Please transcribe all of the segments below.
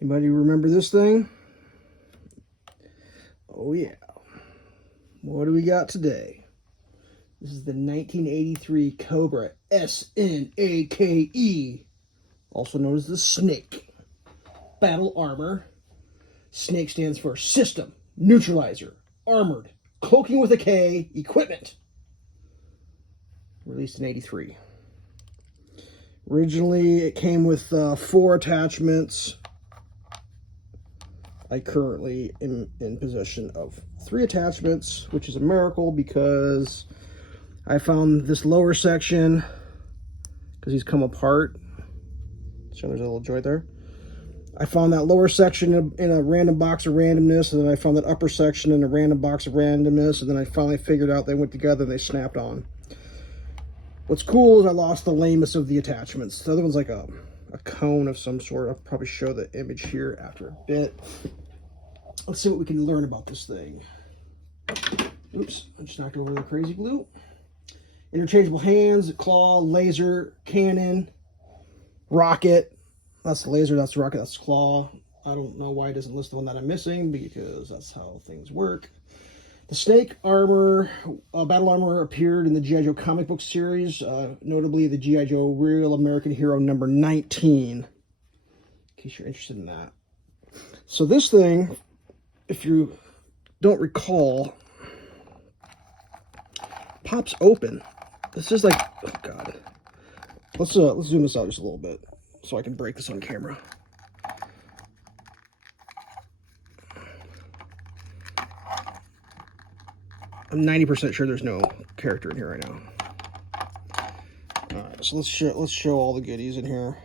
Anybody remember this thing? Oh yeah. What do we got today? This is the 1983 Cobra S.N.A.K.E, also known as the S.N.A.K.E. Battle Armor. S.N.A.K.E stands for System, Neutralizer, Armored, Cloaking with a K, Equipment. Released in 83. Originally, it came with 4 attachments. I currently am in possession of 3 attachments, which is a miracle because I found this lower section, because he's come apart. So there's a little joint there. I found that lower section in a random box of randomness, and then I found that upper section in a random box of randomness, and then I finally figured out they went together and they snapped on. What's cool is I lost the lamest of the attachments. The other one's like a cone of some sort. I'll probably show the image here after a bit. Let's see what we can learn about this thing. Oops, I just knocked over the crazy glue. Interchangeable hands, claw, laser, cannon, rocket. That's the laser, that's the rocket, that's the claw. I don't know why it doesn't list the one that I'm missing, because that's how things work. The S.N.A.K.E armor, battle armor appeared in the G.I. Joe comic book series, notably the G.I. Joe Real American Hero number 19, in case you're interested in that. So this thing, if you don't recall, pops open. This is like, oh god. Let's zoom this out just a little bit so I can break this on camera. I'm 90% sure there's no character in here right now. Alright, so let's show all the goodies in here.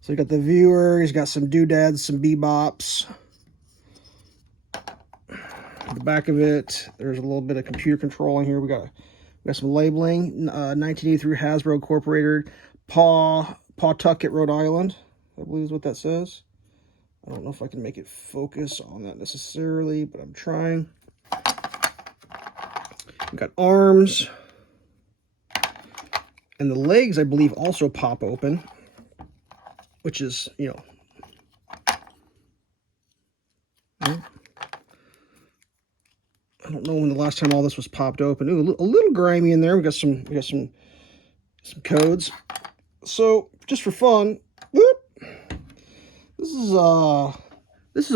So you got the viewer, he's got some doodads, some bebops. The back of it, there's a little bit of computer control in here. We got some labeling. 1983 Hasbro Incorporated, Pawtucket, Rhode Island, I believe is what that says. I don't know if I can make it focus on that necessarily, but I'm trying. We got arms. And the legs, I believe, also pop open, which is, you know, I don't know when the last time all this was popped open. Ooh, a little grimy in there. We got some codes. So just for fun, whoop, this is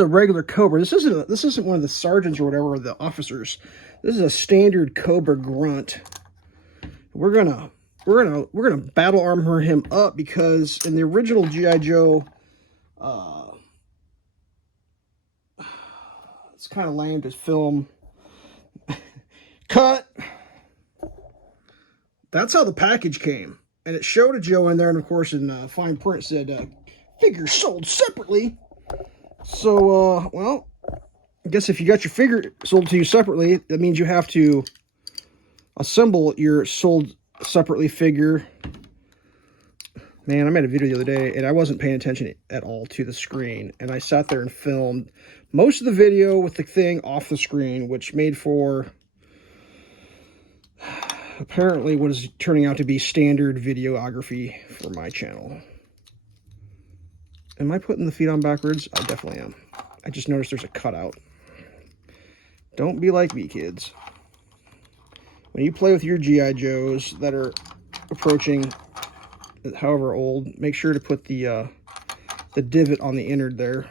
a regular Cobra. This isn't one of the sergeants or whatever, or the officers. This is a standard Cobra grunt. We're gonna battle armor him up, because in the original G.I. Joe, it's kind of lame to film. Cut. That's how the package came, and it showed a Joe in there, and of course in fine print said figures sold separately. So well, I guess if you got your figure sold to you separately, that means you have to assemble your sold separately figure. Man, I made a video the other day, and I wasn't paying attention at all to the screen, and I sat there and filmed most of the video with the thing off the screen, which made for apparently what is turning out to be standard videography for my channel. Am I putting the feet on backwards? I definitely am. I just noticed there's a cutout. Don't be like me, kids. When you play with your G.I. Joes that are approaching however old, make sure to put the divot on the innard there,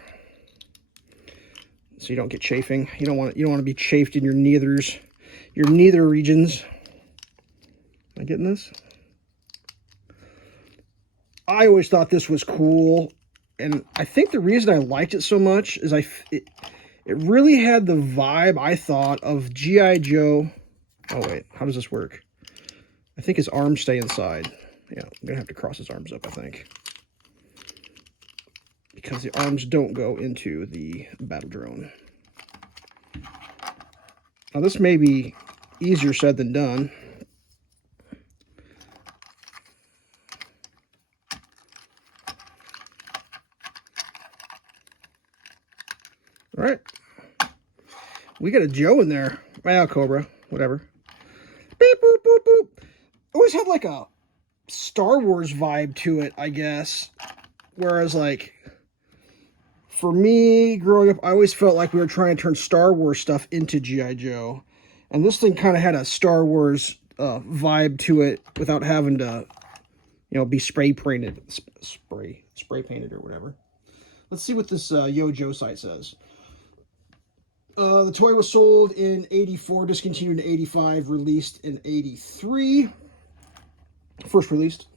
so you don't get chafing. You don't want to be chafed in your neither regions. Am I getting this? I always thought this was cool, and I think the reason I liked it so much is it really had the vibe, I thought, of G.I. Joe. Oh wait, how does this work? I think his arms stay inside. Yeah, I'm gonna have to cross his arms up, I think, because the arms don't go into the battle drone. Now this may be easier said than done. All right, we got a Joe in there. Well, Cobra, whatever. Beep, boop, boop, boop. Always had like a Star Wars vibe to it, I guess. Whereas, like, For me, growing up, I always felt like we were trying to turn Star Wars stuff into G.I. Joe. And this thing kind of had a Star Wars vibe to it without having to, be spray painted or whatever. Let's see what this Yo Joe site says. The toy was sold in 84, discontinued in 85, released in 83. First released.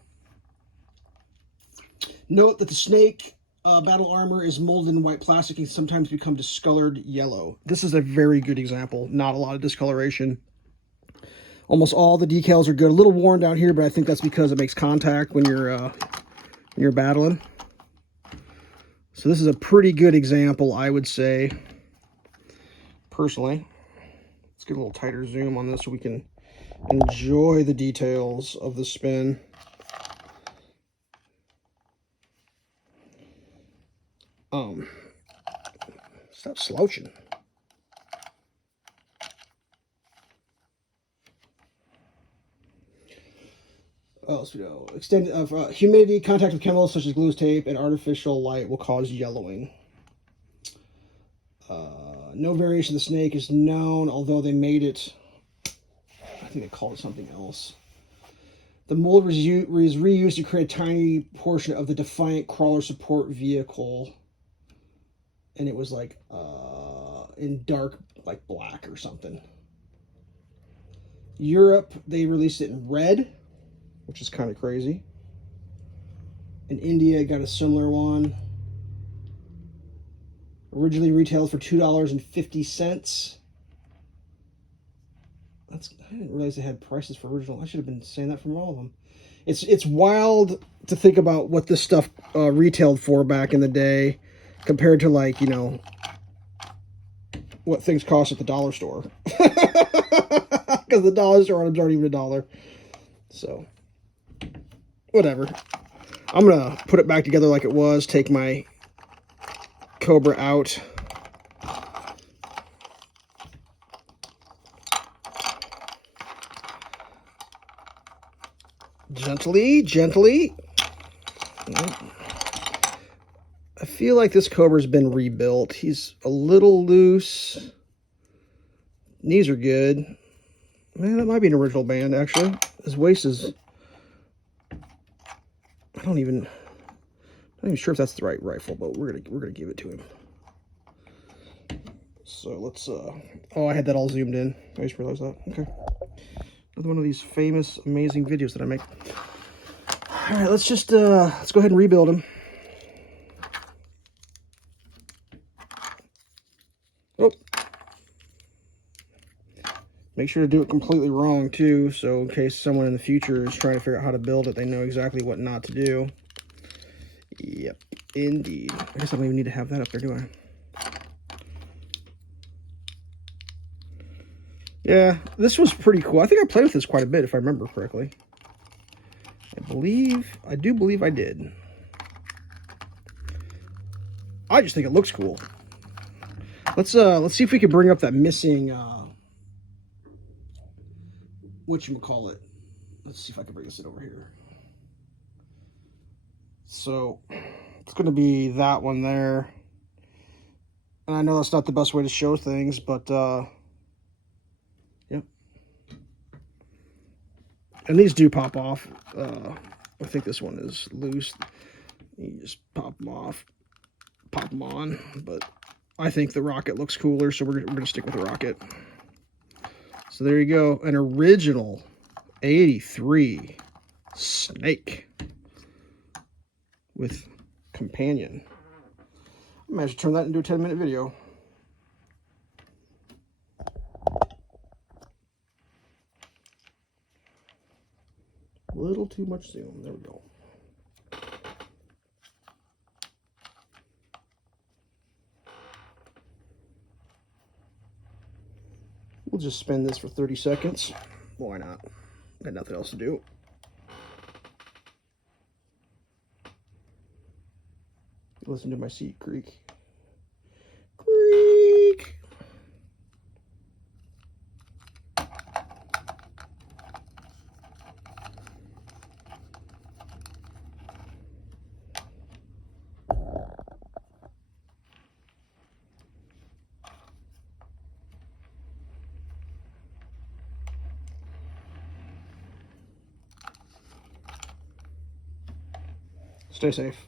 Note that the Snake battle armor is molded in white plastic and sometimes become discolored yellow. This is a very good example. Not a lot of discoloration. Almost all the decals are good. A little worn down here, but I think that's because it makes contact when you're battling. So this is a pretty good example, I would say, personally. Let's get a little tighter zoom on this so we can enjoy the details of the spin. Stop slouching. Extended humidity, contact with chemicals such as glue, tape, and artificial light will cause yellowing. No variation of the Snake is known, although they made it. I think they called it something else. The mold was reused to create a tiny portion of the Defiant crawler support vehicle, and it was like in dark, like black or something. Europe, they released it in red, which is kind of crazy. In India, got a similar one. Originally retailed for $2.50. I didn't realize they had prices for original. I should have been saying that from all of them. It's wild to think about what this stuff retailed for back in the day compared to, like, what things cost at the dollar store. Because the dollar store items aren't even $1. So, whatever. I'm going to put it back together like it was, take my Cobra out. Gently. I feel like this Cobra's been rebuilt. He's a little loose. Knees are good. Man, that might be an original band, actually. His waist is... I'm not even sure if that's the right rifle, but we're gonna give it to him. So let's oh, I had that all zoomed in. I just realized that. Okay. Another one of these famous, amazing videos that I make. All right, let's just let's go ahead and rebuild him. Oh. Make sure to do it completely wrong too, so in case someone in the future is trying to figure out how to build it, they know exactly what not to do. Yep, indeed. I guess I don't even need to have that up there, do I? Yeah, this was pretty cool. I think I played with this quite a bit, if I remember correctly. I do believe I did. I just think it looks cool. Let's see if we can bring up that missing whatchamacallit. Let's see if I can bring this over here. So it's going to be that one there. And I know that's not the best way to show things, but yep. And these do pop off. I think this one is loose. You just pop them off, pop them on. But I think the rocket looks cooler, so we're going to stick with the rocket. So there you go. An original 83 Snake with companion. I might have to turn that into a 10-minute video. A little too much zoom. There we go. We'll just spin this for 30 seconds. Why not? Got nothing else to do. Listen to my seat creak. Creak! Stay safe.